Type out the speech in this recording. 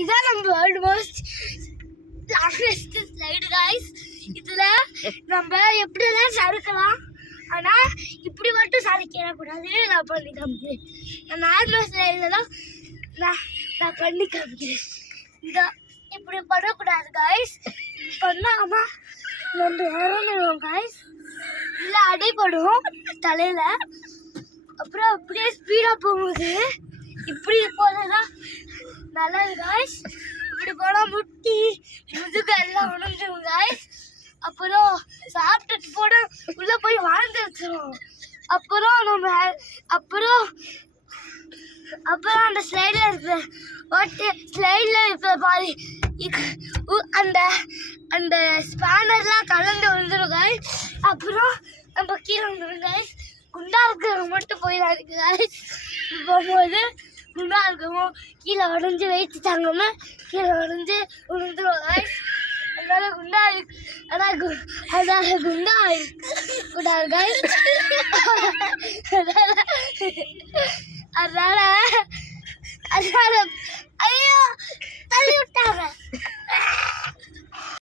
இதான் நம்ம world most longest slide guys. இதுல நம்ம எப்படிலாம் சறுக்கலாம், ஆனா இப்படி மட்டும் சறுக்கிட கூடாது. நான் பண்ணி காமிக்கிறேன். நான் நார்மல் ஸ்லைடுல தான் நான் பண்ணி காமிக்கிறேன். இந்த இப்படி பண்ணக்கூடாது गाइस. பண்ணாமா நம்ம இறந்துடுவோம் गाइस. இல்லை அடிபடும் தலையில. அப்புறம் அப்படியே ஸ்பீடா போகுது. இப்படி போனதான் நல்லது गाइस. இப்படி போனா முட்டி முதுகு எல்லாம் உணர்ந்துடும் गाइस. அப்புறம் சாப்பிட்டுட்டு போட உள்ள போய் வாழ்ந்து வச்சிரும். அப்புறம் நம்ம அப்புறம் அந்த ஸ்லைடில் இருக்கிற ஸ்லைடில் இருக்கிற பாதி அந்த அந்த ஸ்பேனர்லாம் கலந்து விழுந்துடும் गाइस. அப்புறம் நம்ம கீழே வந்துடும் गाइस. குண்டா இருக்கிறவங்க மட்டும் போயிடாது गाइस. போகும்போது குண்டா இருக்கவும் கீழே உடஞ்சி வெயிட்டு தாங்காம கீழே உடஞ்சி விழுந்துடும் गाइस. அதனால குண்டா கூடாது गाइस. அதனால ஐயோ தள்ளி விட்டாங்க.